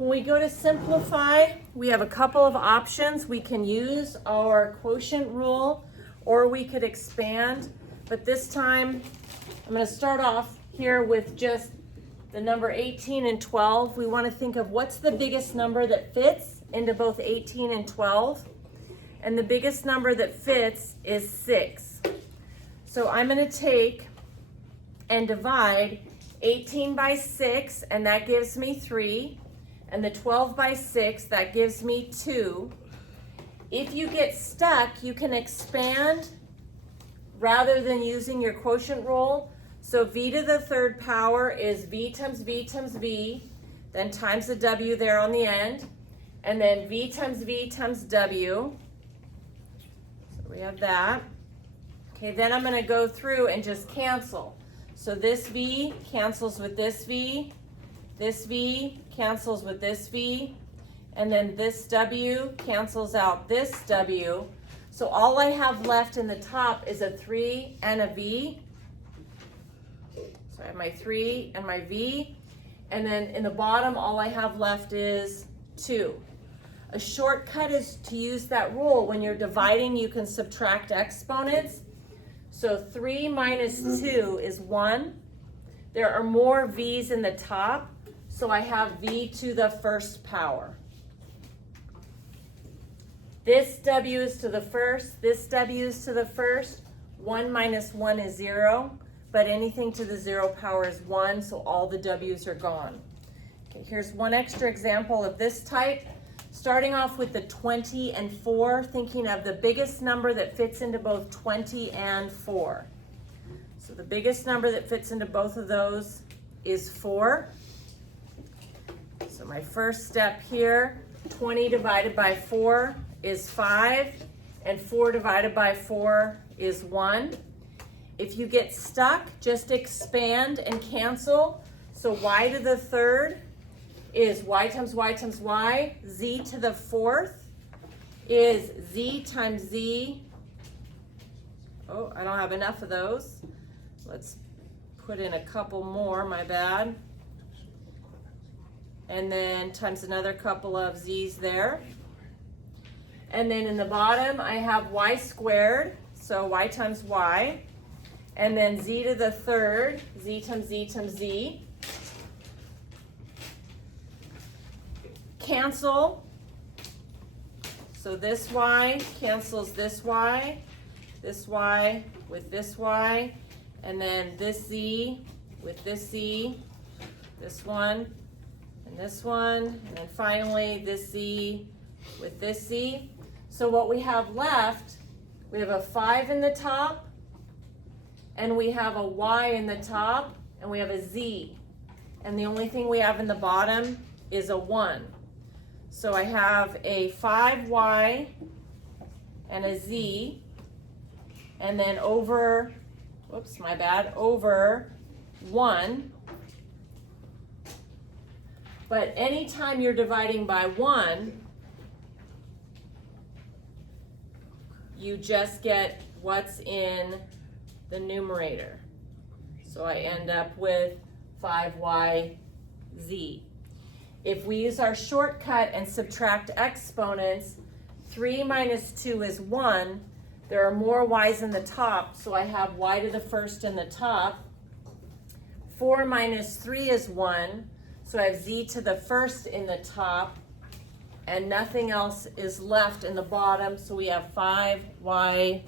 when we go to simplify, we have a couple of options. We can use our quotient rule, or we could expand, but this time I'm going to start off here with just the number 18 and 12. We want to think of what's the biggest number that fits into both 18 and 12, and the biggest number that fits is 6. So I'm going to take and divide 18 by 6, and that gives me 3, and the 12 by 6, that gives me 2. If you get stuck, you can expand rather than using your quotient rule. So v to the third power is v times v times v, then times the w there on the end, and then v times w. So we have that. Okay, then I'm going to go through and just cancel. So this v cancels with this v cancels with this v, and then this w cancels out this w. So all I have left in the top is a 3 and a v. So I have my 3 and my v, and then in the bottom all I have left is 2. A shortcut is to use that rule. When you're dividing, you can subtract exponents. So 3 minus 2 is 1. There are more v's in the top, so I have v to the first power. This w is to the first, this w is to the first. 1 minus 1 is 0, but anything to the 0 power is 1, so all the w's are gone. Okay, here's one extra example of this type. Starting off with the 20 and 4, thinking of the biggest number that fits into both 20 and 4. So the biggest number that fits into both of those is 4. So my first step here, 20 divided by 4 is 5, and 4 divided by 4 is 1. If you get stuck, just expand and cancel. So y to the third is y times y times y. Z to the fourth is z times z. Oh, I don't have enough of those. Let's put in a couple more, my bad. And then times another couple of z's there. And then in the bottom, I have y squared, so y times y. And then z to the third, z times z times z. Cancel. So this y cancels this y with this y, and then this z with this z, this one, and then finally this z with this z. So what we have left, we have a 5 in the top, and we have a y in the top, and we have a z. And the only thing we have in the bottom is a 1. So I have a 5y and a z, and then over, whoops, my bad, over 1. But anytime you're dividing by 1, you just get what's in the numerator. So I end up with 5yz. If we use our shortcut and subtract exponents, 3 minus 2 is 1. There are more y's in the top, so I have y to the first in the top. 4 minus 3 is 1, so I have z to the first in the top, and nothing else is left in the bottom, so we have 5yz.